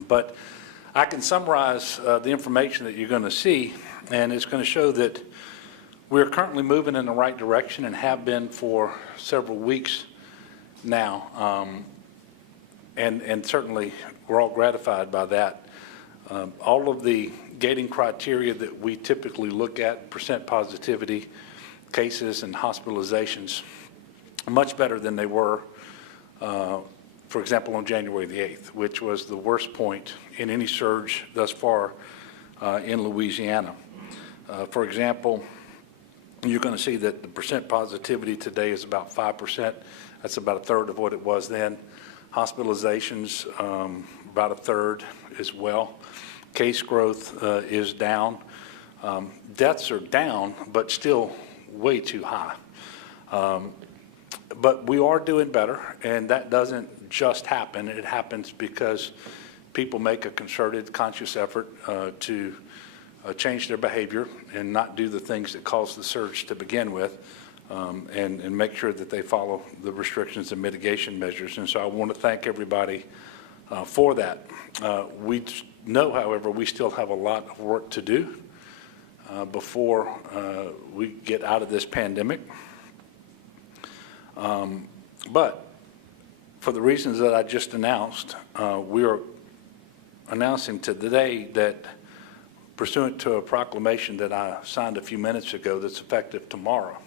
But I can summarize the information that you're going to see, and it's going to show that we're currently moving in the right direction and have been for several weeks now. And certainly we're all gratified by that. All of the gating criteria that we typically look at, percent positivity, cases and hospitalizations, are much better than they were, for example, on January the 8th, which was the worst point in any surge thus far in Louisiana. For example, you're going to see that the percent positivity today is about 5%. That's about a third of what it was then. Hospitalizations, about a third as well. Case growth is down. Deaths are down, but still way too high. But we are doing better, and that doesn't just happen. It happens because people make a concerted, conscious effort to change their behavior and not do the things that caused the surge to begin with. And make sure that they follow the restrictions and mitigation measures. And so I want to thank everybody for that. We know, however, we still have a lot of work to do before we get out of this pandemic. But for the reasons that I just announced, we are announcing today that, pursuant to a proclamation that I signed a few minutes ago that's effective tomorrow,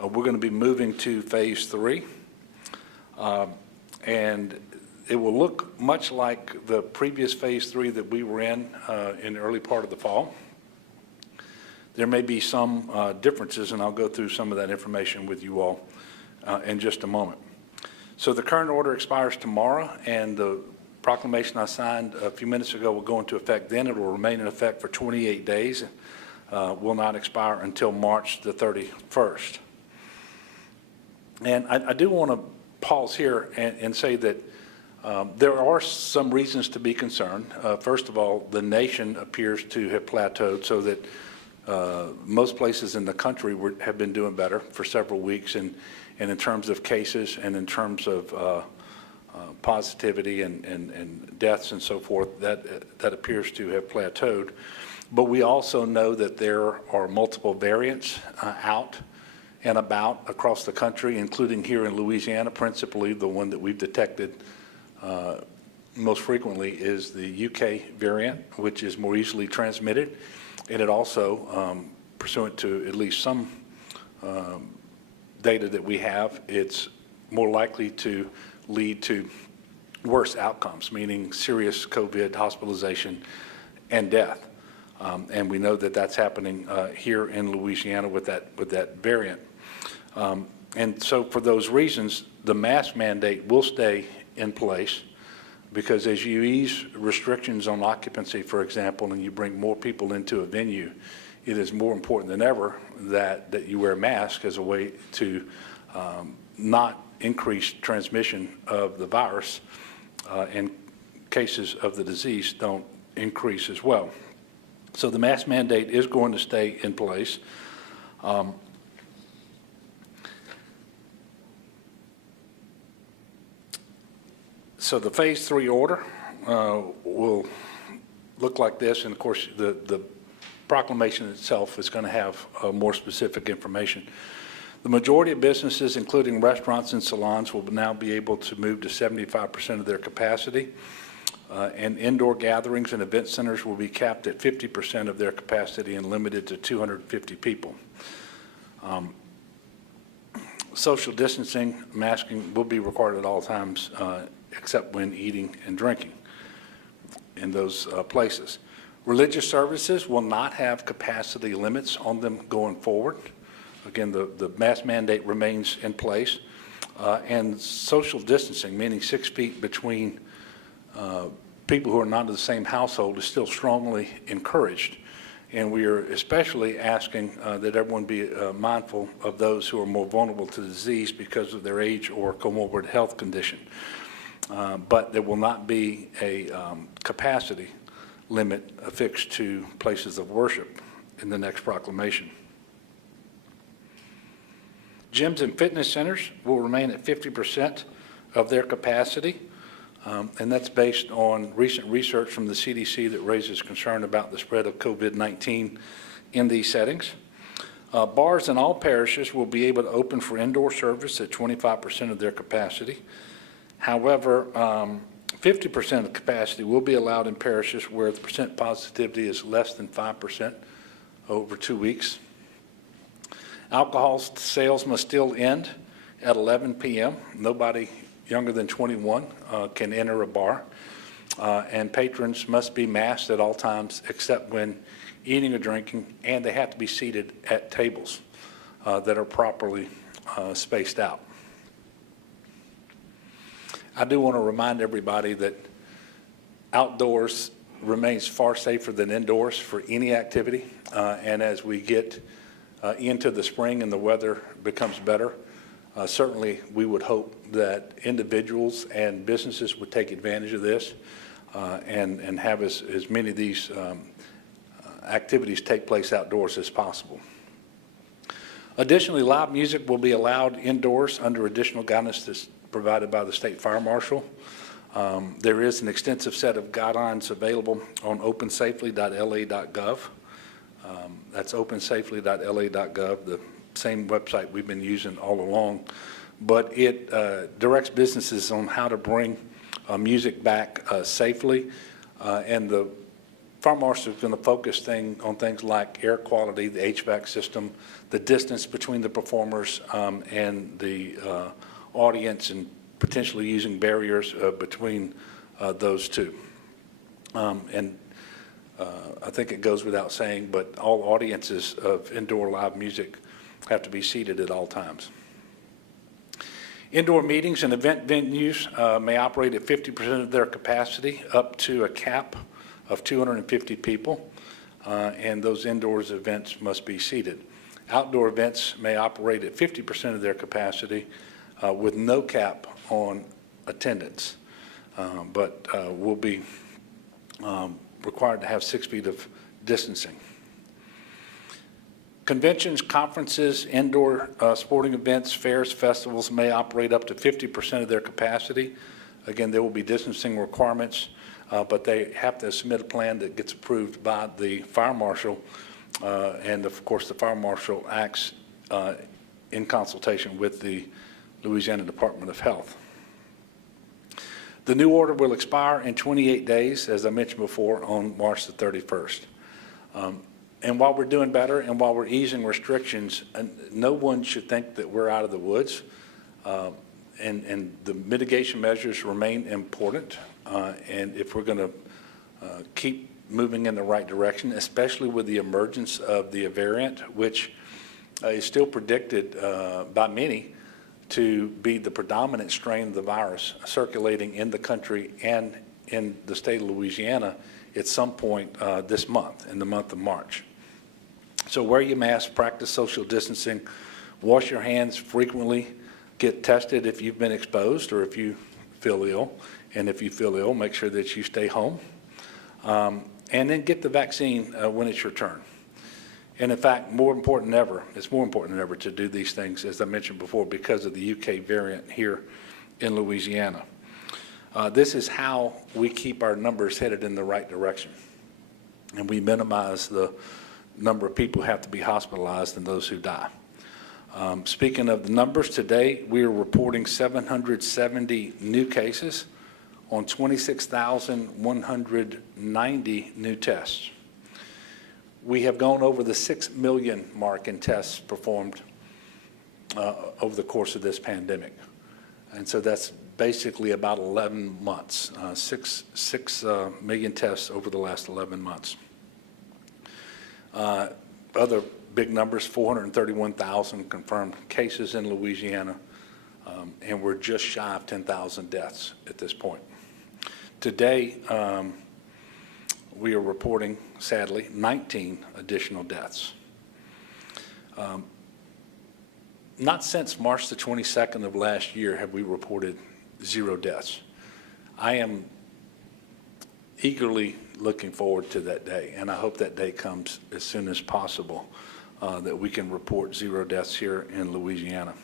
we're going to be moving to phase 3, and it will look much like the previous phase 3 that we were in the early part of the fall. There may be some differences, and I'll go through some of that information with you all in just a moment. So the current order expires tomorrow, and the proclamation I signed a few minutes ago will go into effect then. It will remain in effect for 28 days, will not expire until March the 31st. And I do want to pause here and say that there are some reasons to be concerned. First of all, the nation appears to have plateaued, so that most places in the country have been doing better for several weeks, and in terms of cases and in terms of positivity and deaths and so forth, that appears to have plateaued. But we also know that there are multiple variants out and about across the country, including here in Louisiana. Principally, the one that we've detected most frequently is the UK variant, which is more easily transmitted, and it also, pursuant to at least some data that we have, it's more likely to lead to worse outcomes, meaning serious COVID hospitalization and death. And we know that that's happening here in Louisiana with that variant. And so for those reasons, the mask mandate will stay in place, because as you ease restrictions on occupancy, for example, and you bring more people into a venue, it is more important than ever that you wear a mask as a way to not increase transmission of the virus, and cases of the disease don't increase as well. So the mask mandate is going to stay in place. So the phase 3 order will look like this, and of course the proclamation itself is going to have more specific information. The majority of businesses, including restaurants and salons, will now be able to move to 75% of their capacity, and indoor gatherings and event centers will be capped at 50% of their capacity and limited to 250 people. Social distancing, masking will be required at all times, except when eating and drinking in those places. Religious services will not have capacity limits on them going forward. Again, the mask mandate remains in place. And social distancing, meaning 6 feet between people who are not in the same household, is still strongly encouraged. And we are especially asking that everyone be mindful of those who are more vulnerable to the disease because of their age or comorbid health condition. But there will not be a capacity limit affixed to places of worship in the next proclamation. Gyms and fitness centers will remain at 50% of their capacity. And that's based on recent research from the CDC that raises concern about the spread of COVID-19 in these settings. Bars in all parishes will be able to open for indoor service at 25% of their capacity. However, 50% of the capacity will be allowed in parishes where the percent positivity is less than 5% over 2 weeks. Alcohol sales must still end at 11 p.m. Nobody younger than 21 can enter a bar, and patrons must be masked at all times except when eating or drinking, and they have to be seated at tables that are properly spaced out. I do want to remind everybody that outdoors remains far safer than indoors for any activity, and as we get into the spring and the weather becomes better, certainly we would hope that individuals and businesses would take advantage of this and have as many of these activities take place outdoors as possible. Additionally, live music will be allowed indoors under additional guidance that's provided by the State Fire Marshal. There is an extensive set of guidelines available on opensafely.la.gov. That's opensafely.la.gov, the same website we've been using all along. But it directs businesses on how to bring music back safely, and the Fire Marshal is going to focus on things like air quality, the HVAC system, the distance between the performers and the audience, and potentially using barriers between those two. I think it goes without saying, but all audiences of indoor live music have to be seated at all times. Indoor meetings and event venues may operate at 50% of their capacity up to a cap of 250 people, and those indoors events must be seated. Outdoor events may operate at 50% of their capacity with no cap on attendance, but will be required to have 6 feet of distancing. Conventions, conferences, indoor sporting events, fairs, festivals may operate up to 50% of their capacity. Again, there will be distancing requirements, but they have to submit a plan that gets approved by the Fire Marshal, and of course the Fire Marshal acts in consultation with the Louisiana Department of Health. The new order will expire in 28 days, as I mentioned before, on March the 31st. And while we're doing better and while we're easing restrictions, no one should think that we're out of the woods. And the mitigation measures remain important. And if we're going to keep moving in the right direction, especially with the emergence of the variant, which is still predicted by many to be the predominant strain of the virus circulating in the country and in the state of Louisiana at some point this month, in the month of March. So wear your mask, practice social distancing, wash your hands frequently, get tested if you've been exposed or if you feel ill, and if you feel ill, make sure that you stay home, and then get the vaccine when it's your turn. And in fact, it's more important than ever to do these things, as I mentioned before, because of the UK variant here in Louisiana. This is how we keep our numbers headed in the right direction, and we minimize the number of people who have to be hospitalized and those who die. Speaking of the numbers, today we are reporting 770 new cases on 26,190 new tests. We have gone over the 6 million mark in tests performed over the course of this pandemic. And so that's basically about 11 months, 6 million tests over the last 11 months. Other big numbers, 431,000 confirmed cases in Louisiana, and we're just shy of 10,000 deaths at this point. Today, we are reporting, sadly, 19 additional deaths. Not since March the 22nd of last year have we reported 0 deaths. I am eagerly looking forward to that day, and I hope that day comes as soon as possible, that we can report 0 deaths here in Louisiana.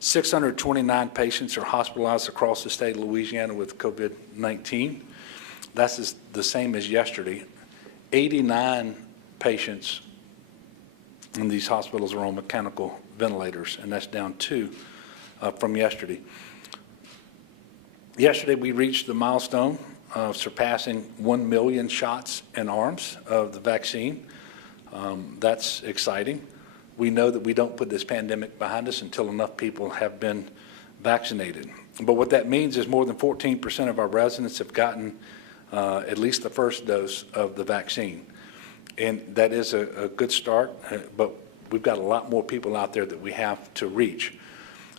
629 patients are hospitalized across the state of Louisiana with COVID-19. That's the same as yesterday. 89 patients in these hospitals are on mechanical ventilators, and that's down 2 from yesterday. Yesterday, we reached the milestone of surpassing 1 million shots in arms of the vaccine. That's exciting. We know that we don't put this pandemic behind us until enough people have been vaccinated. But what that means is more than 14% of our residents have gotten at least the first dose of the vaccine. And that is a good start, but we've got a lot more people out there that we have to reach.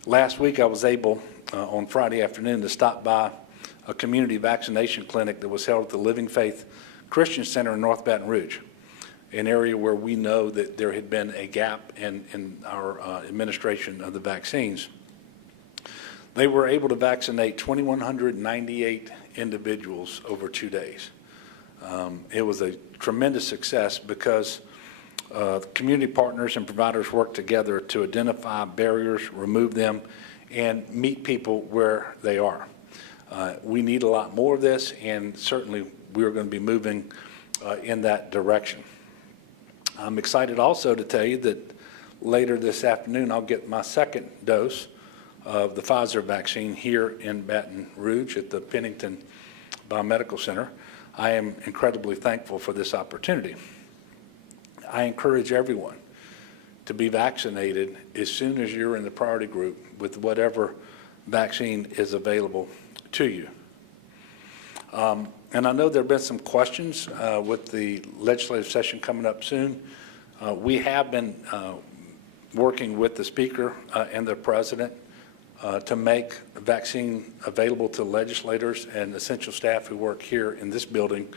Last week, I was able, on Friday afternoon, to stop by a community vaccination clinic that was held at the Living Faith Christian Center in North Baton Rouge, an area where we know that there had been a gap in our administration of the vaccines. They were able to vaccinate 2,198 individuals over 2 days. It was a tremendous success because community partners and providers worked together to identify barriers, remove them, and meet people where they are. We need a lot more of this, and certainly we're going to be moving in that direction. I'm excited also to tell you that later this afternoon I'll get my second dose of the Pfizer vaccine here in Baton Rouge at the Pennington Biomedical Center. I am incredibly thankful for this opportunity. I encourage everyone to be vaccinated as soon as you're in the priority group with whatever vaccine is available to you. And I know there have been some questions with the legislative session coming up soon. We have been working with the Speaker and the President to make the vaccine available to legislators and essential staff who work here in this building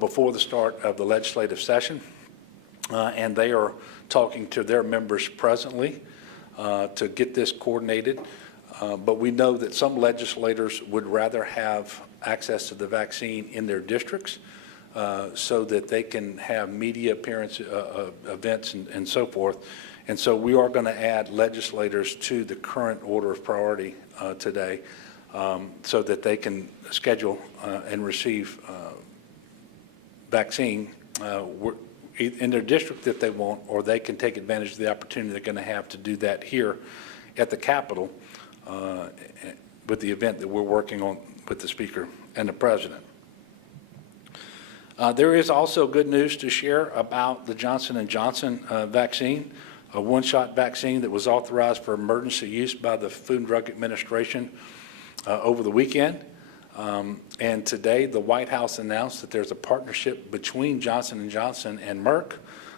before the start of the legislative session. And they are talking to their members presently to get this coordinated. But we know that some legislators would rather have access to the vaccine in their districts so that they can have media appearance events and so forth. And so we are going to add legislators to the current order of priority today so that they can schedule and receive vaccine in their district if they want, or they can take advantage of the opportunity they're going to have to do that here at the Capitol with the event that we're working on with the Speaker and the President. There is also good news to share about the Johnson & Johnson vaccine, a one-shot vaccine that was authorized for emergency use by the Food and Drug Administration over the weekend. And today, the White House announced that there's a partnership between Johnson & Johnson and Merck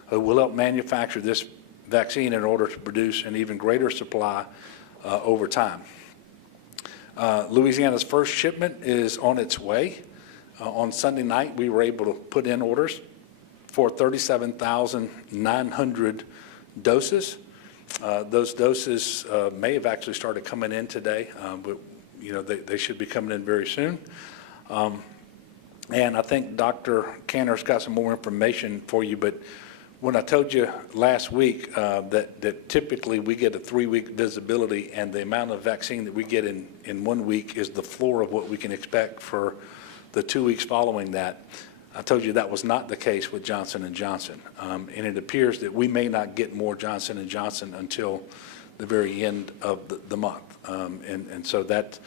who will help manufacture this vaccine in order to produce an even greater supply over time. Louisiana's first shipment is on its way. On Sunday night, we were able to put in orders for 37,900 doses. Those doses may have actually started coming in today, but you know they should be coming in very soon. And I think Dr. Canner's got some more information for you, but when I told you last week that typically we get a 3-week visibility and the amount of vaccine that we get in 1 week is the floor of what we can expect for the 2 weeks following that, I told you that was not the case with Johnson & Johnson. And it appears that we may not get more Johnson & Johnson until the very end of the month. And so that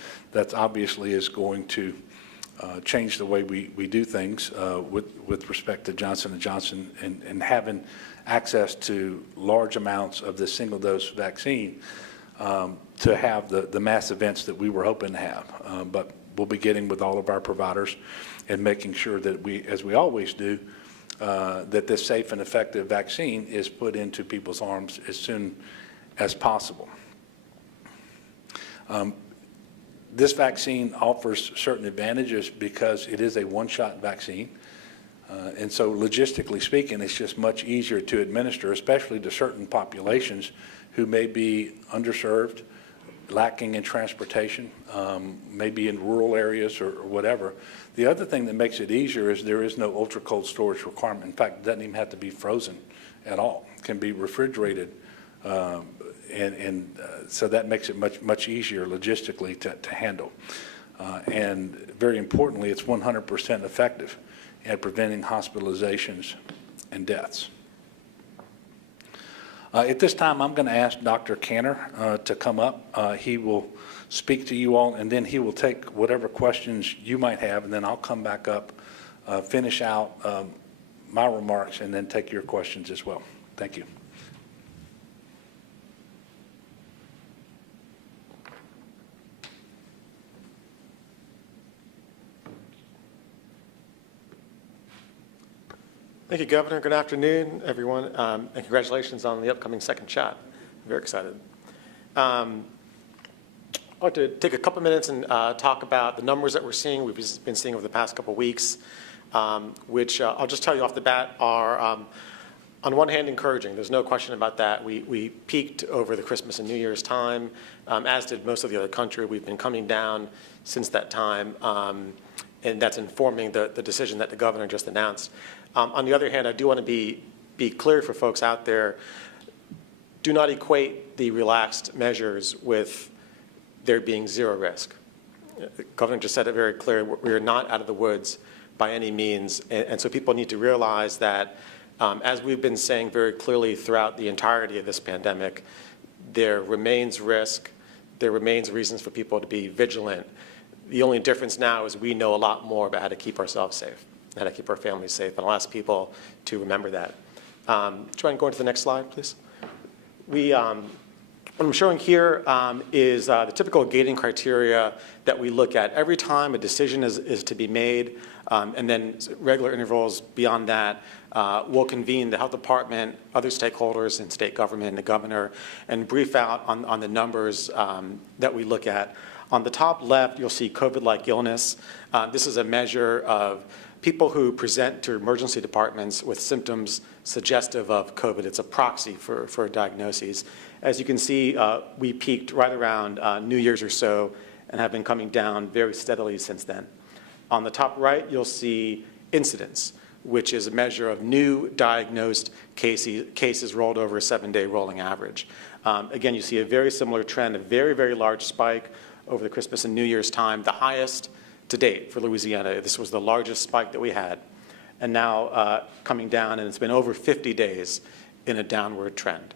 obviously is going to change the way we do things with respect to Johnson & Johnson and having access to large amounts of this single-dose vaccine to have the mass events that we were hoping to have. But we'll be getting with all of our providers and making sure that we, as we always do, that this safe and effective vaccine is put into people's arms as soon as possible. This vaccine offers certain advantages because it is a one-shot vaccine. And so logistically speaking, it's just much easier to administer, especially to certain populations who may be underserved, lacking in transportation, maybe in rural areas or whatever. The other thing that makes it easier is there is no ultra-cold storage requirement. In fact, it doesn't even have to be frozen at all. It can be refrigerated so that makes it much easier logistically to handle. And very importantly, it's 100% effective at preventing hospitalizations and deaths. At this time, I'm going to ask Dr. Canner to come up. He will speak to you all, and then he will take whatever questions you might have, and then I'll come back up, finish out my remarks, and then take your questions as well. Thank you. Thank you, Governor. Good afternoon, everyone, and congratulations on the upcoming second shot. I'm very excited. I'd like to take a couple minutes and talk about the numbers that we're seeing, we've been seeing over the past couple weeks, which I'll just tell you off the bat are, on one hand, encouraging. There's no question about that. We peaked over the Christmas and New Year's time, as did most of the other country. We've been coming down since that time, and that's informing the decision that the governor just announced. On the other hand, I do want to be clear for folks out there, do not equate the relaxed measures with there being zero risk. The governor just said it very clear, we are not out of the woods by any means, and so people need to realize that, as we've been saying very clearly throughout the entirety of this pandemic, there remains risk, there remains reasons for people to be vigilant. The only difference now is we know a lot more about how to keep ourselves safe, how to keep our families safe, and I'll ask people to remember that. Try and go into the next slide, please. What I'm showing here is the typical gating criteria that we look at every time a decision is to be made, and then regular intervals beyond that. We'll convene the health department, other stakeholders in state government, the governor, and brief out on the numbers that we look at. On the top left, you'll see COVID-like illness. This is a measure of people who present to emergency departments with symptoms suggestive of COVID. It's a proxy for diagnoses. As you can see, we peaked right around New Year's or so and have been coming down very steadily since then. On the top right, you'll see incidence, which is a measure of new diagnosed cases rolled over a 7-day rolling average. Again, you see a very similar trend, a very, very large spike over the Christmas and New Year's time, the highest to date for Louisiana. This was the largest spike that we had, and now coming down, and it's been over 50 days in a downward trend,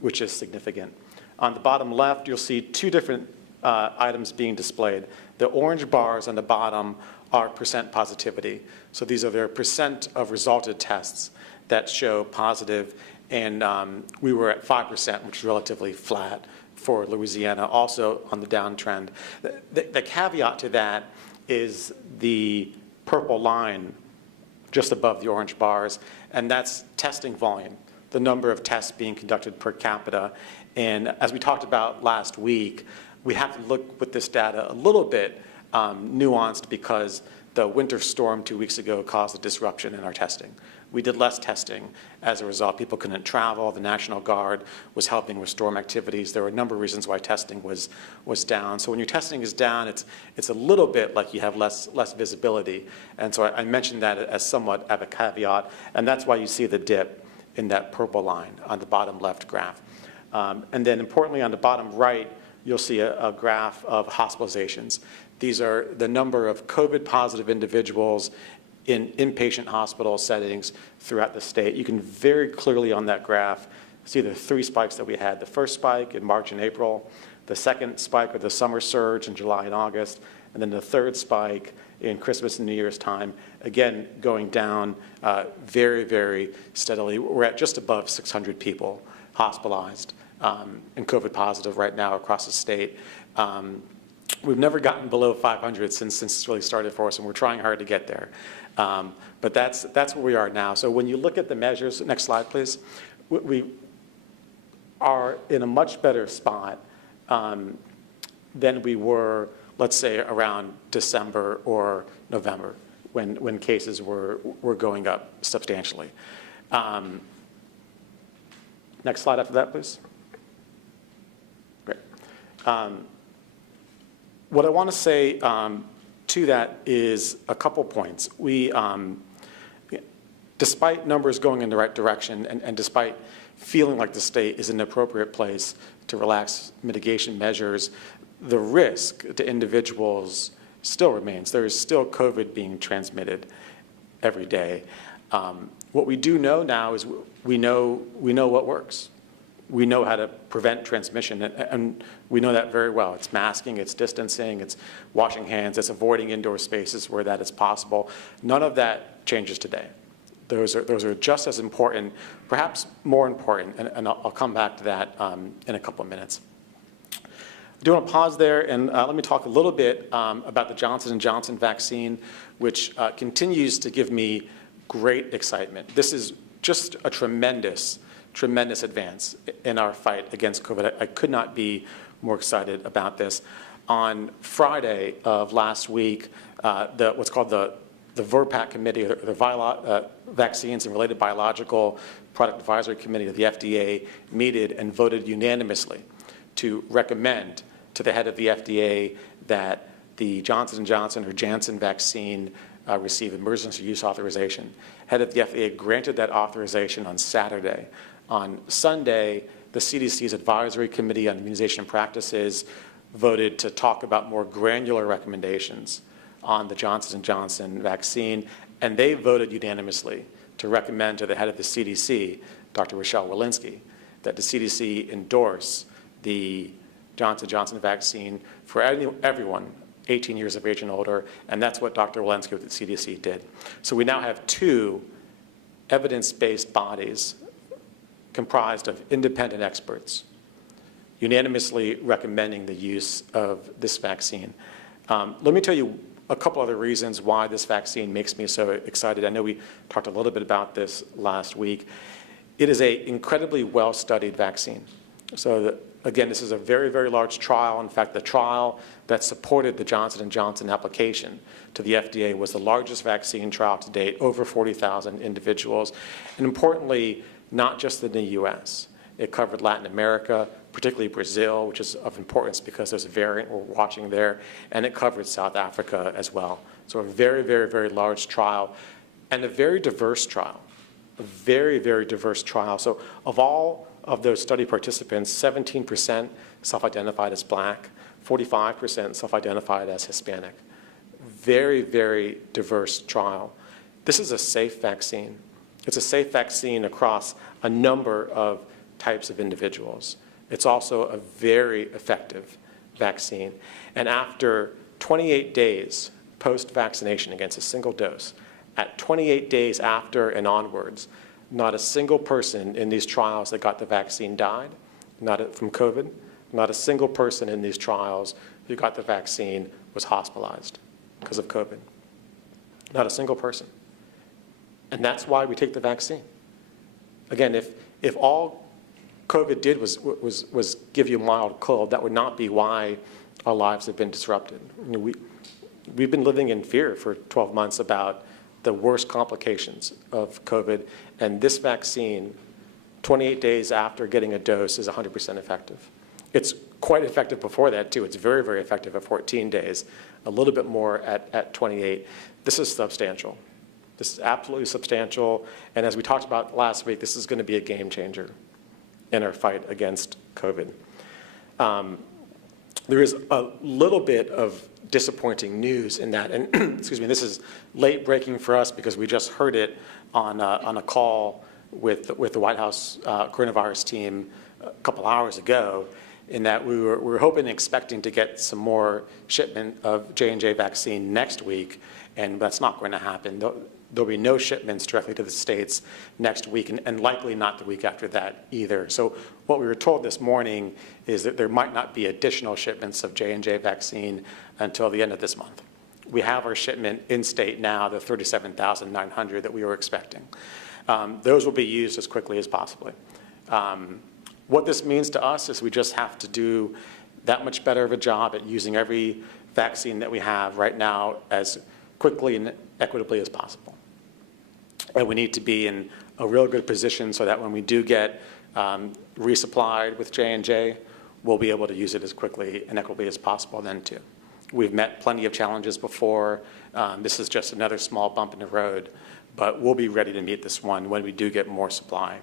which is significant. On the bottom left, you'll see two different items being displayed. The orange bars on the bottom are percent positivity. So these are their percent of resulted tests that show positive, and we were at 5%, which is relatively flat for Louisiana, also on the downtrend. The caveat to that is the purple line just above the orange bars, and that's testing volume, the number of tests being conducted per capita. And as we talked about last week, we have to look with this data a little bit nuanced because the winter storm 2 weeks ago caused a disruption in our testing. We did less testing as a result. People couldn't travel. The National Guard was helping with storm activities. There were a number of reasons why testing was down. So when your testing is down, it's a little bit like you have less visibility. And so I mentioned that as somewhat of a caveat, and that's why you see the dip in that purple line on the bottom left graph. And then importantly, on the bottom right, you'll see a graph of hospitalizations. These are the number of COVID-positive individuals in inpatient hospital settings throughout the state. You can very clearly on that graph see the three spikes that we had. The first spike in March and April, the second spike of the summer surge in July and August, and then the third spike in Christmas and New Year's time, again going down very, very steadily. We're at just above 600 people hospitalized and COVID positive right now across the state. We've never gotten below 500 since it's really started for us, and we're trying hard to get there. But that's where we are now. So when you look at the measures, next slide, please, we are in a much better spot than we were, let's say, around December or November when cases were going up substantially. Next slide after that, please. Great. What I want to say to that is a couple points. We, despite numbers going in the right direction and despite feeling like the state is an appropriate place to relax mitigation measures, the risk to individuals still remains. There is still COVID being transmitted every day. What we do know now is we know what works. We know how to prevent transmission, and we know that very well. It's masking, it's distancing, it's washing hands, it's avoiding indoor spaces where that is possible. None of that changes today. Those are just as important, perhaps more important, and I'll come back to that in a couple of minutes. I do want to pause there and let me talk a little bit about the Johnson & Johnson vaccine, which continues to give me great excitement. This is just a tremendous advance in our fight against COVID. I could not be more excited about this. On Friday of last week, what's called the VRBPAC committee, or the Vaccines and Related Biological Product Advisory Committee of the FDA, meted and voted unanimously to recommend to the head of the FDA that the Johnson & Johnson or Janssen vaccine receive emergency use authorization. Head of the FDA granted that authorization on Saturday. On Sunday, the CDC's Advisory Committee on Immunization Practices voted to talk about more granular recommendations on the Johnson & Johnson vaccine, and they voted unanimously to recommend to the head of the CDC, Dr. Rochelle Walensky, that the CDC endorse the Johnson & Johnson vaccine for everyone 18 years of age and older, and that's what Dr. Walensky with the CDC did. So we now have two evidence-based bodies comprised of independent experts unanimously recommending the use of this vaccine. Let me tell you a couple other reasons why this vaccine makes me so excited. I know we talked a little bit about this last week. It is an incredibly well-studied vaccine. So again, this is a very, very large trial. In fact, the trial that supported the Johnson & Johnson application to the FDA was the largest vaccine trial to date, over 40,000 individuals. And importantly, not just in the US. It covered Latin America, particularly Brazil, which is of importance because there's a variant we're watching there, and it covered South Africa as well. So a very, very, very large trial, and a very diverse trial, a very, very diverse trial. So of all of those study participants, 17% self-identified as Black, 45% self-identified as Hispanic. Very, very diverse trial. This is a safe vaccine. It's a safe vaccine across a number of types of individuals. It's also a very effective vaccine. And after 28 days post-vaccination against a single dose, at 28 days after and onwards, not a single person in these trials that got the vaccine died, from COVID. Not a single person in these trials who got the vaccine was hospitalized because of COVID. Not a single person. And that's why we take the vaccine. Again, if all COVID did was give you a mild cold, that would not be why our lives have been disrupted. You know, we've been living in fear for 12 months about the worst complications of COVID, and this vaccine, 28 days after getting a dose, is 100% effective. It's quite effective before that, too. It's very, very effective at 14 days, a little bit more at 28. This is substantial. This is absolutely substantial, and as we talked about last week, this is going to be a game changer in our fight against COVID. There is a little bit of disappointing news in that, and excuse me, this is late breaking for us because we just heard it on a call with the White House coronavirus team a couple hours ago, in that we were hoping and expecting to get some more shipment of J&J vaccine next week, and that's not going to happen. There'll be no shipments directly to the states next week, and likely not the week after that either. So what we were told this morning is that there might not be additional shipments of J&J vaccine until the end of this month. We have our shipment in state now, the 37,900 that we were expecting. Those will be used as quickly as possibly. What this means to us is we just have to do that much better of a job at using every vaccine that we have right now as quickly and equitably as possible. And we need to be in a real good position so that when we do get resupplied with J&J, we'll be able to use it as quickly and equitably as possible then too. We've met plenty of challenges before. This is just another small bump in the road, but we'll be ready to meet this one when we do get more supply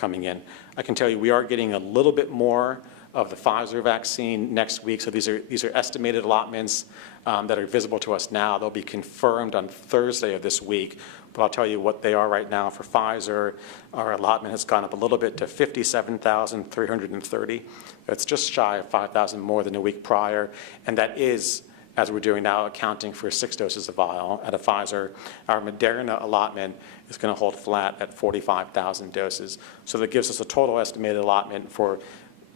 coming in. I can tell you we are getting a little bit more of the Pfizer vaccine next week. So these are estimated allotments that are visible to us now. They'll be confirmed on Thursday of this week. But I'll tell you what they are right now. For Pfizer, our allotment has gone up a little bit to 57,330. That's just shy of 5,000 more than a week prior. And that is, as we're doing now, accounting for 6 doses of vial at a Pfizer. Our Moderna allotment is going to hold flat at 45,000 doses. So that gives us a total estimated allotment for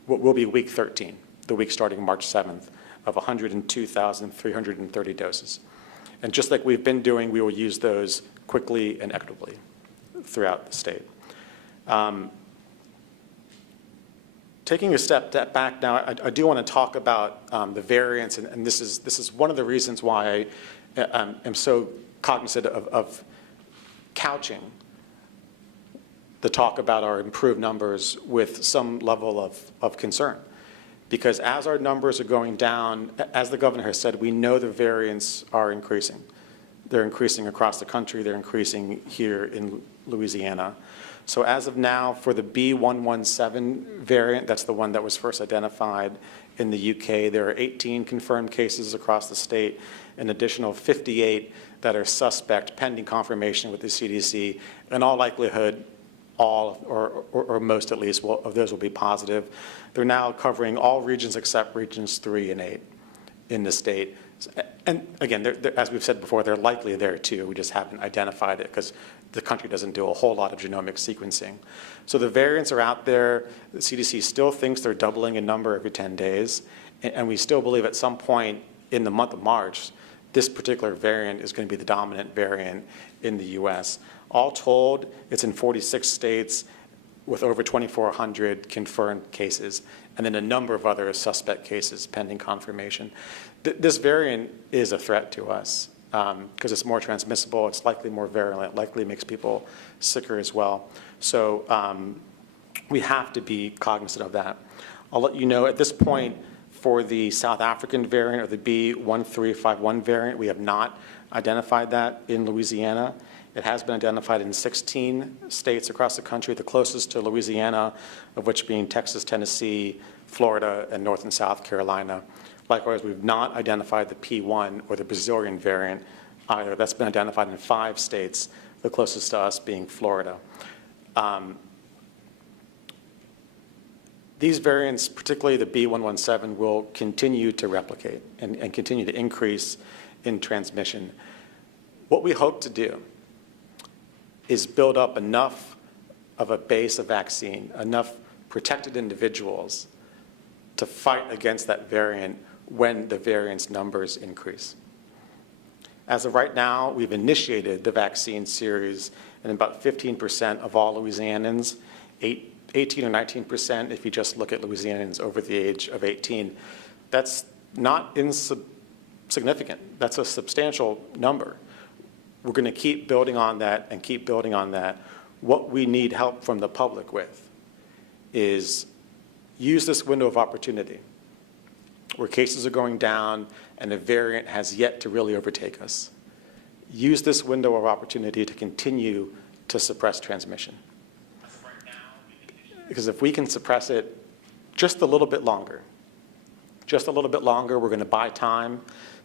what will be week 13, the week starting March 7th, of 102,330 doses. And just like we've been doing, we will use those quickly and equitably throughout the state. Taking a step back now, I do want to talk about the variants, and this is one of the reasons why I am so cognizant of couching the talk about our improved numbers with some level of concern. Because as our numbers are going down, as the governor has said, we know the variants are increasing. They're increasing across the country. They're increasing here in Louisiana. So as of now, for the B117 variant, that's the one that was first identified in the UK, there are 18 confirmed cases across the state, an additional 58 that are suspect pending confirmation with the CDC. In all likelihood, all or most at least of those will be positive. They're now covering all regions except regions 3 and 8 in the state. And again, as we've said before, they're likely there too. We just haven't identified it because the country doesn't do a whole lot of genomic sequencing. So the variants are out there. The CDC still thinks they're doubling in number every 10 days. And we still believe at some point in the month of March, this particular variant is going to be the dominant variant in the US. All told, it's in 46 states with over 2,400 confirmed cases, and then a number of other suspect cases pending confirmation. This variant is a threat to us because it's more transmissible, it's likely more virulent, likely makes people sicker as well. So we have to be cognizant of that. I'll let you know at this point for the South African variant or the B1351 variant, we have not identified that in Louisiana. It has been identified in 16 states across the country, the closest to Louisiana, of which being Texas, Tennessee, Florida, and North and South Carolina. Likewise, we've not identified the P1 or the Brazilian variant either. That's been identified in 5 states, the closest to us being Florida. These variants, particularly the B117, will continue to replicate and continue to increase in transmission. What we hope to do is build up enough of a base of vaccine, enough protected individuals to fight against that variant when the variant's numbers increase. As of right now, we've initiated the vaccine series in about 15% of all Louisianans, 18 or 19% if you just look at Louisianans over the age of 18. That's not insignificant. That's a substantial number. We're going to keep building on that and keep building on that. What we need help from the public with is use this window of opportunity where cases are going down and the variant has yet to really overtake us. Use this window of opportunity to continue to suppress transmission. Because if we can suppress it just a little bit longer, we're going to buy time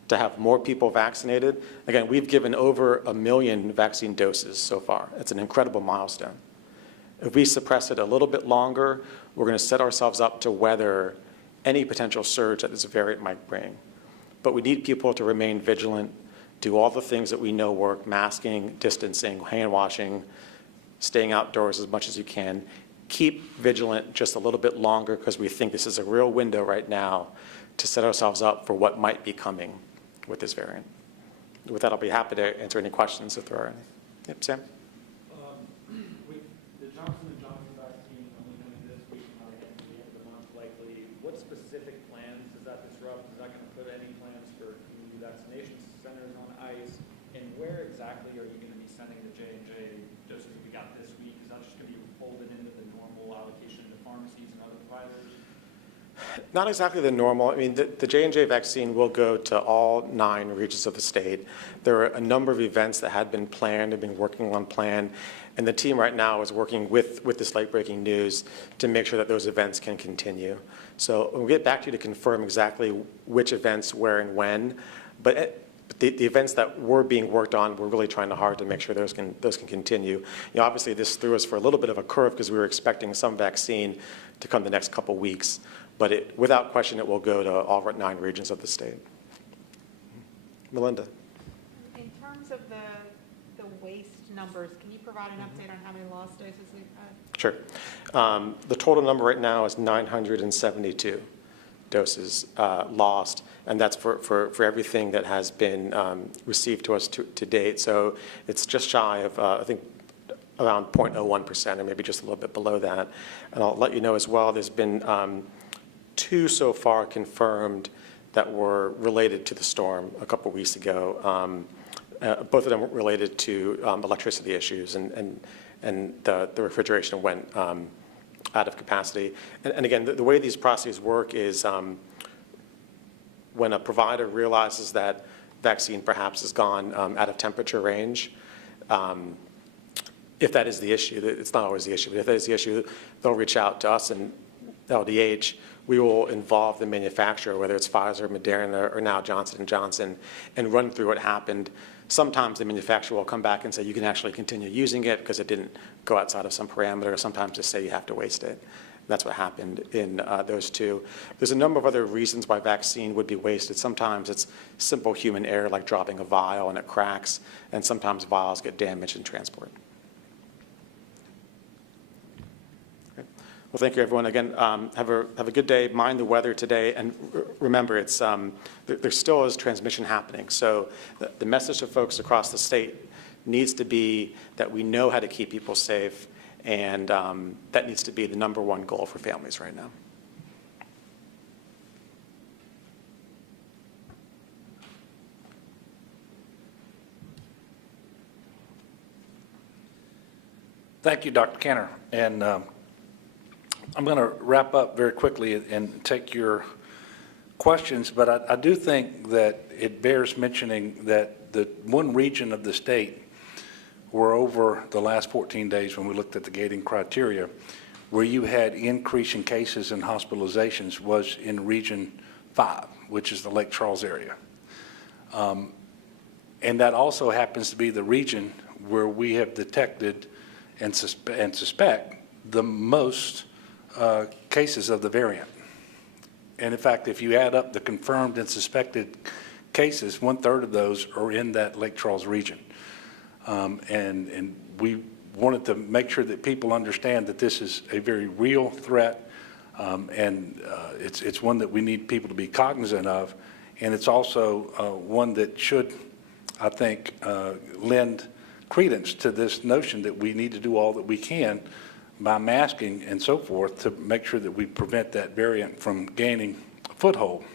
to have more people vaccinated. Again, we've given over 1 million vaccine doses so far. It's an incredible milestone. If we suppress it a little bit longer, we're going to set ourselves up to weather any potential surge that this variant might bring. But we need people to remain vigilant, do all the things that we know work, masking, distancing, hand washing, staying outdoors as much as you can. Keep vigilant just a little bit longer because we think this is a real window right now to set ourselves up for what might be coming with this variant. With that, I'll be happy to answer any questions if there are any. Yep, Sam? With the Johnson & Johnson vaccine only coming this week and not again at the end of the month likely, what specific plans does that disrupt? Is that going to put any plans for community vaccination centers on ice? And where exactly are you going to be sending the J&J doses we got this week? Is that just going to be folded into the normal allocation to pharmacies and other providers? Not exactly the normal. I mean, the J&J vaccine will go to all 9 regions of the state. There are a number of events that had been planned and been working on plan, and the team right now is working with this late-breaking news to make sure that those events can continue. So we'll get back to you to confirm exactly which events, where, and when, but the events that were being worked on, we're really trying hard to make sure those can continue. You know, obviously, this threw us for a little bit of a curve because we were expecting some vaccine to come the next couple weeks. But without question, it will go to all 9 regions of the state. Melinda. In terms of the waste numbers, can you provide an update on how many lost doses we've had? Sure. The total number right now is 972 doses lost, and that's for everything that has been received to us to date. So it's just shy of, I think, around 0.01%, or maybe just a little bit below that. And I'll let you know as well, there's been 2 so far confirmed that were related to the storm a couple weeks ago. Both of them were related to electricity issues, and the refrigeration went out of capacity. And again, the way these processes work is when a provider realizes that vaccine perhaps has gone out of temperature range, if that is the issue, it's not always the issue, but if that is the issue, they'll reach out to us and LDH. We will involve the manufacturer, whether it's Pfizer, Moderna, or now Johnson & Johnson, and run through what happened. Sometimes the manufacturer will come back and say you can actually continue using it because it didn't go outside of some parameter. Sometimes they say you have to waste it. That's what happened in those 2. There's a number of other reasons why vaccine would be wasted. Sometimes it's simple human error, like dropping a vial and it cracks, and sometimes vials get damaged in transport. Well, thank you, everyone. Again, have a good day. Mind the weather today, and remember, it's there still is transmission happening. So the message to folks across the state needs to be that we know how to keep people safe, and that needs to be the #1 goal for families right now. Thank you, Dr. Kenner. And I'm going to wrap up very quickly and take your questions, but I do think that it bears mentioning that the one region of the state where over the last 14 days when we looked at the gating criteria, where you had increasing cases and hospitalizations was in Region 5, which is the Lake Charles area. And that also happens to be the region where we have detected and suspect the most cases of the variant. And in fact, if you add up the confirmed and suspected cases, 1/3 of those are in that Lake Charles region. And we wanted to make sure that people understand that this is a very real threat, and it's one that we need people to be cognizant of. And it's also one that should, I think, lend credence to this notion that we need to do all that we can by masking and so forth to make sure that we prevent that variant from gaining a foothold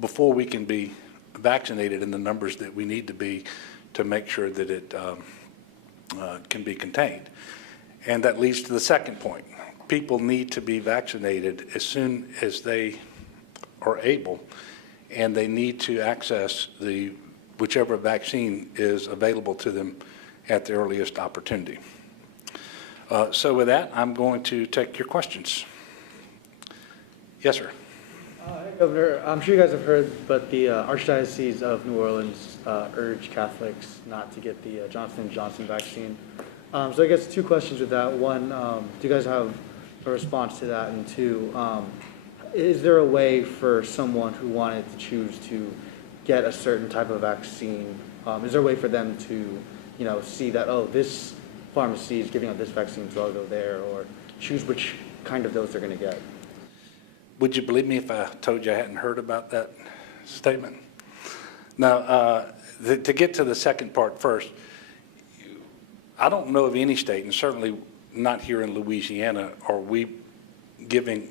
before we can be vaccinated in the numbers that we need to be to make sure that it can be contained. And that leads to the second point. People need to be vaccinated as soon as they are able, and they need to access whichever vaccine is available to them at the earliest opportunity. So with that, I'm going to take your questions. Yes, sir. Hey, Governor, I'm sure you guys have heard, but the Archdiocese of New Orleans urged Catholics not to get the Johnson & Johnson vaccine. So I guess 2 questions with that. One, do you guys have a response to that? And 2, is there a way for someone who wanted to choose to get a certain type of vaccine, is there a way for them to, see that, oh, this pharmacy is giving out this vaccine, so I'll go there, or choose which kind of dose they're going to get? Would you believe me if I told you I hadn't heard about that statement? Now, to get to the second part first, I don't know of any state, and certainly not here in Louisiana, are we giving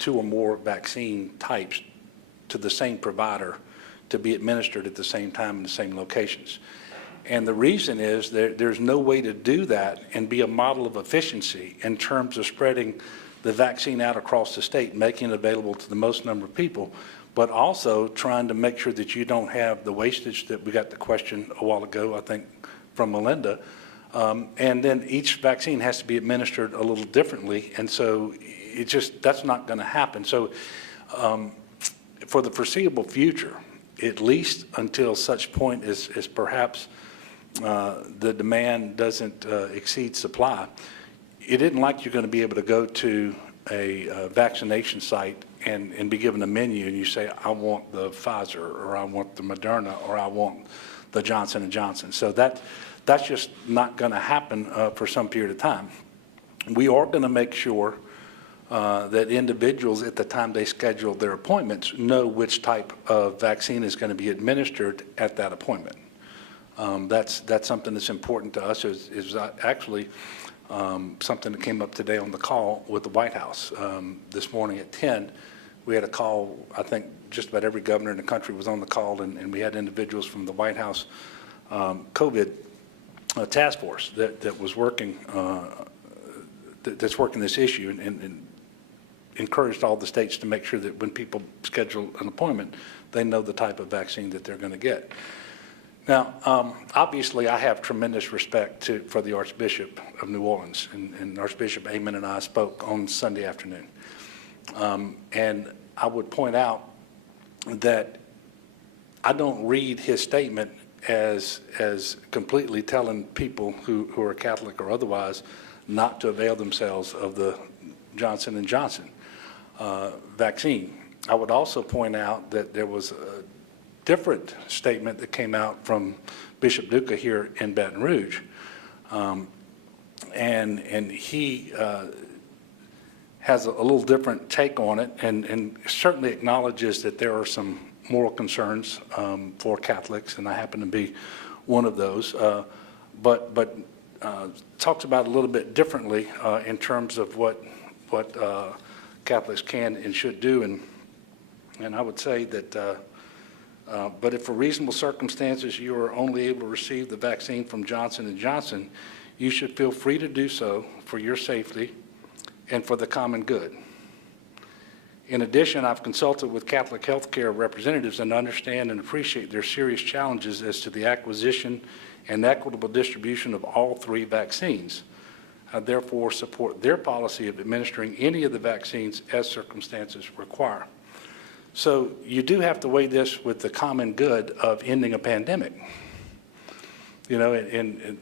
2 or more vaccine types to the same provider to be administered at the same time in the same locations. And the reason is there's no way to do that and be a model of efficiency in terms of spreading the vaccine out across the state, making it available to the most number of people, but also trying to make sure that you don't have the wastage that we got the question a while ago, I think, from Melinda. And then each vaccine has to be administered a little differently, and so that's not going to happen. So for the foreseeable future, at least until such point as perhaps the demand doesn't exceed supply, it isn't like you're going to be able to go to a vaccination site and be given a menu and you say, I want the Pfizer, or I want the Moderna, or I want the Johnson & Johnson. So that's just not going to happen for some period of time. We are going to make sure that individuals at the time they schedule their appointments know which type of vaccine is going to be administered at that appointment. That's something that's important to us. Is actually something that came up today on the call with the White House. This morning at 10, we had a call. I think just about every governor in the country was on the call, and we had individuals from the White House COVID task force that was working, that's working this issue, and encouraged all the states to make sure that when people schedule an appointment, they know the type of vaccine that they're going to get. Now, obviously, I have tremendous respect for the Archbishop of New Orleans, and Archbishop Amon and I spoke on Sunday afternoon. And I would point out that I don't read his statement as completely telling people who are Catholic or otherwise not to avail themselves of the Johnson & Johnson vaccine. I would also point out that there was a different statement that came out from Bishop Duca here in Baton Rouge, and he has a little different take on it, and certainly acknowledges that there are some moral concerns for Catholics, and I happen to be one of those, but talks about it a little bit differently in terms of what Catholics can and should do, and I would say that but if for reasonable circumstances you are only able to receive the vaccine from Johnson & Johnson, you should feel free to do so for your safety and for the common good. In addition, I've consulted with Catholic healthcare representatives and understand and appreciate their serious challenges as to the acquisition and equitable distribution of all three vaccines. I therefore support their policy of administering any of the vaccines as circumstances require. So you do have to weigh this with the common good of ending a pandemic. You know, and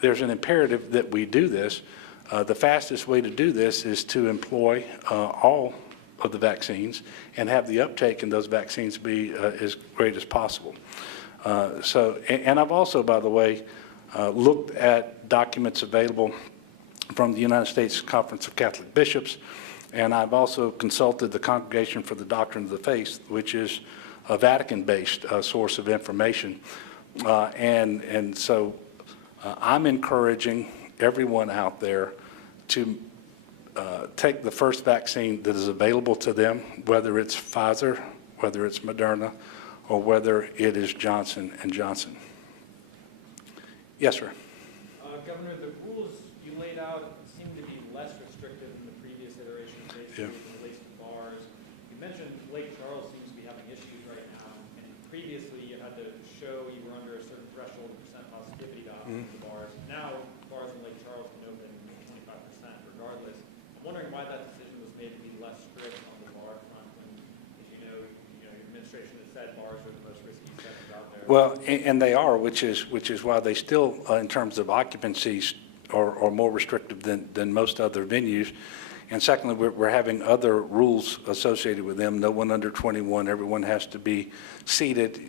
there's an imperative that we do this. The fastest way to do this is to employ all of the vaccines and have the uptake in those vaccines be as great as possible. And I've also, by the way, looked at documents available from the United States Conference of Catholic Bishops, and I've also consulted the Congregation for the Doctrine of the Faith, which is a Vatican-based source of information. And so I'm encouraging everyone out there to take the first vaccine that is available to them, whether it's Pfizer, whether it's Moderna, or whether it is Johnson & Johnson. Yes, sir. Governor, the rules you laid out seem to be less restrictive than the previous iteration, basically, as it relates to bars. You mentioned Lake Charles seems to be having issues right now, and previously you had to show you were under a certain threshold of percent positivity to open the bars. Now, bars in Lake Charles can open 25% regardless. I'm wondering why that decision was made to be less strict on the bar front when, as you know, your administration has said bars are the most risky settings out there. Well, and they are, which is why they still, in terms of occupancies, are more restrictive than most other venues. And secondly, we're having other rules associated with them. No one under 21. Everyone has to be seated.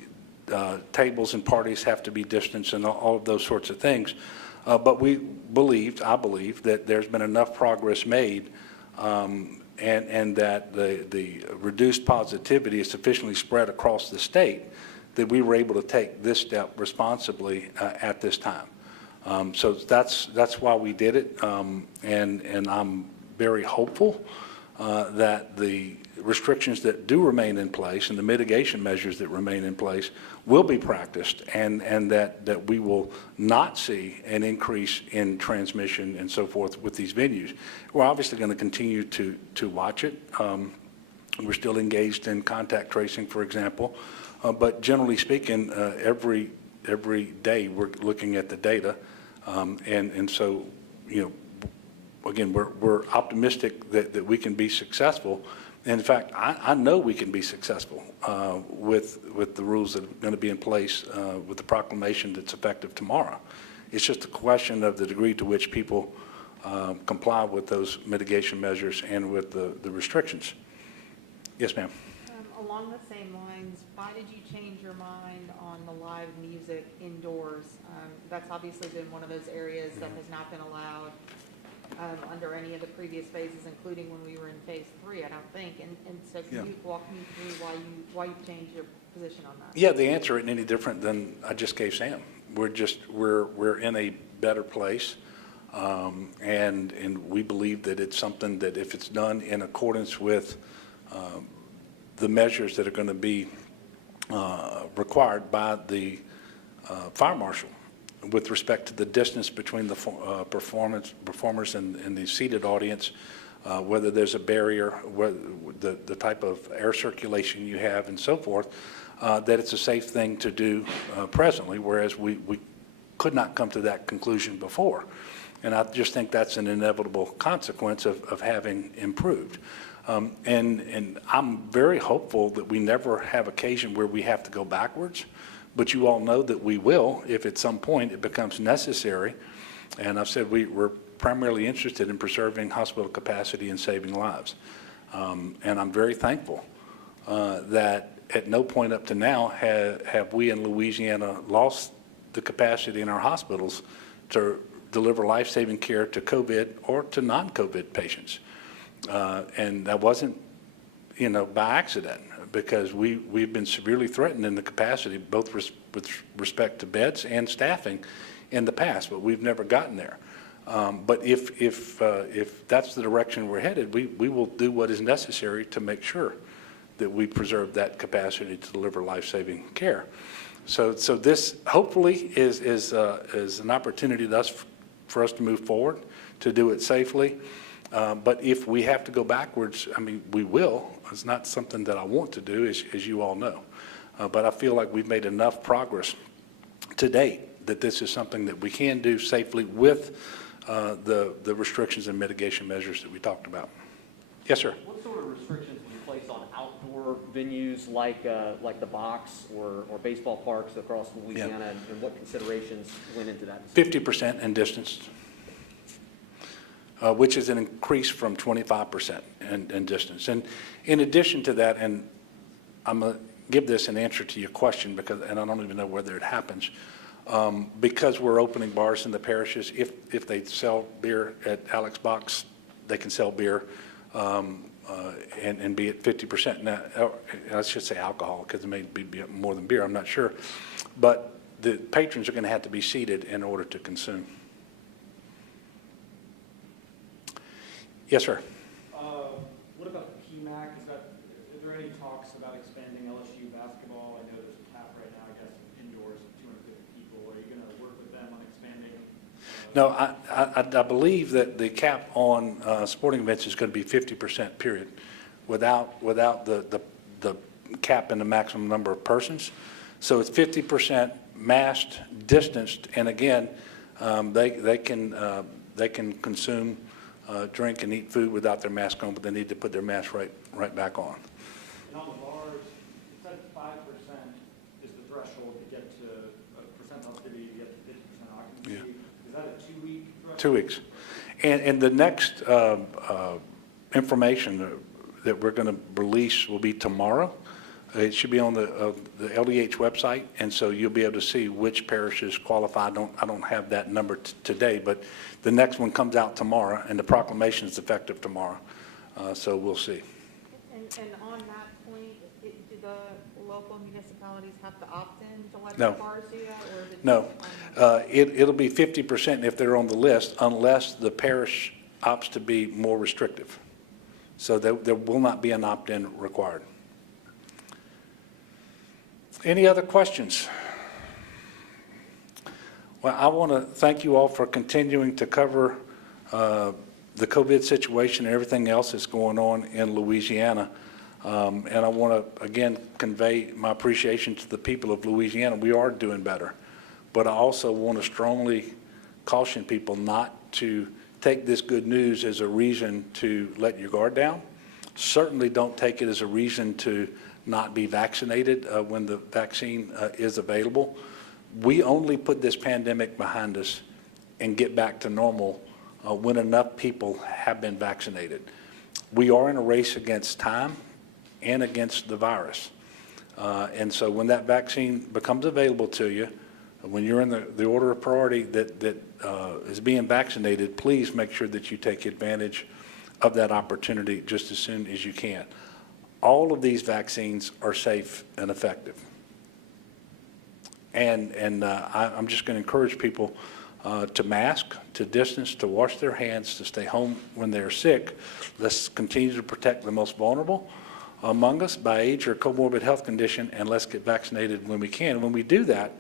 Tables and parties have to be distanced, and all of those sorts of things. But I believe that there's been enough progress made, and that the reduced positivity is sufficiently spread across the state that we were able to take this step responsibly at this time. So that's why we did it, and I'm very hopeful that the restrictions that do remain in place and the mitigation measures that remain in place will be practiced, and that we will not see an increase in transmission and so forth with these venues. We're obviously going to continue to watch it. We're still engaged in contact tracing, for example, but generally speaking, every day we're looking at the data, and so, you know, again, we're optimistic that we can be successful. And in fact, I know we can be successful with the rules that are going to be in place with the proclamation that's effective tomorrow. It's just a question of the degree to which people comply with those mitigation measures and with the restrictions. Yes, ma'am. Along the same lines, why did you change your mind on the live music indoors? That's obviously been one of those areas that has not been allowed under any of the previous phases, including when we were in phase 3, I don't think. And so can you walk me through why you changed your position on that? Yeah, the answer isn't any different than I just gave Sam. We're in a better place, and we believe that it's something that if it's done in accordance with the measures that are going to be required by the fire marshal with respect to the distance between the performers and the seated audience, whether there's a barrier, the type of air circulation you have, and so forth, that it's a safe thing to do presently, whereas we could not come to that conclusion before. And I just think that's an inevitable consequence of having improved. And I'm very hopeful that we never have occasion where we have to go backwards. But you all know that we will if at some point it becomes necessary. And I've said we're primarily interested in preserving hospital capacity and saving lives. And I'm very thankful that at no point up to now have we in Louisiana lost the capacity in our hospitals to deliver life-saving care to COVID or to non-COVID patients. And that wasn't, you know, by accident, because we've been severely threatened in the capacity, both with respect to beds and staffing in the past, but we've never gotten there. But if that's the direction we're headed, we will do what is necessary to make sure that we preserve that capacity to deliver life-saving care. So this hopefully is an opportunity for us to move forward, to do it safely. But if we have to go backwards, I mean, we will. It's not something that I want to do, as you all know. But I feel like we've made enough progress to date that this is something that we can do safely with the restrictions and mitigation measures that we talked about. Yes, sir. What sort of restrictions do you place on outdoor venues like the box or baseball parks across Louisiana, and what considerations went into that? 50% and distanced. Which is an increase from 25% in distance. And in addition to that, and I'm going to give this an answer to your question, and I don't even know whether it happens, because we're opening bars in the parishes, if they sell beer at Alex Box, they can sell beer and be at 50%. Now, I should say alcohol, because it may be more than beer, I'm not sure. But the patrons are going to have to be seated in order to consume. Yes, sir. What about the PMAC? Are there any talks about expanding LSU basketball? I know there's a cap right now, I guess, indoors of 250 people. Are you going to work with them on expanding? No, I believe that the cap on sporting events is going to be 50%, period, without the cap and the maximum number of persons. So it's 50% masked, distanced, and again, they can consume, drink and eat food without their mask on, but they need to put their mask right back on. And on the bars, it said 5% is the threshold to get to a percent occupancy to get to 50% occupancy. Yeah. Is that a 2-week threshold? 2 weeks. And the next information that we're going to release will be tomorrow. It should be on the LDH website, and so you'll be able to see which parishes qualify. I don't have that number today, but the next one comes out tomorrow, and the proclamation is effective tomorrow. So we'll see. And on that point, do the local municipalities have to opt in to let No. the bars do that, or is it? No, it'll be 50% if they're on the list, unless the parish opts to be more restrictive. So there will not be an opt-in required. Any other questions? Well, I want to thank you all for continuing to cover the COVID situation and everything else that's going on in Louisiana. And I want to, again, convey my appreciation to the people of Louisiana. We are doing better. But I also want to strongly caution people not to take this good news as a reason to let your guard down. Certainly don't take it as a reason to not be vaccinated when the vaccine is available. We only put this pandemic behind us and get back to normal when enough people have been vaccinated. We are in a race against time and against the virus. And so when that vaccine becomes available to you, when you're in the order of priority that is being vaccinated, please make sure that you take advantage of that opportunity just as soon as you can. All of these vaccines are safe and effective. And I'm just going to encourage people to mask, to distance, to wash their hands, to stay home when they're sick. Let's continue to protect the most vulnerable among us by age or comorbid health condition, and let's get vaccinated when we can. When we do that,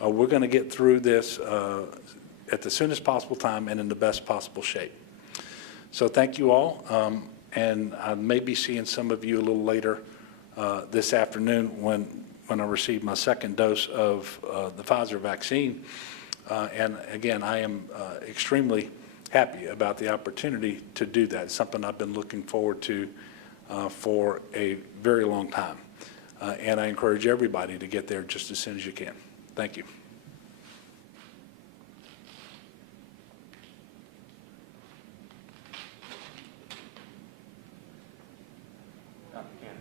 we're going to get through this at the soonest possible time and in the best possible shape. So thank you all, and I may be seeing some of you a little later this afternoon when I receive my second dose of the Pfizer vaccine. And again, I am extremely happy about the opportunity to do that. It's something I've been looking forward to for a very long time. And I encourage everybody to get there just as soon as you can. Thank you. Dr. Cannon.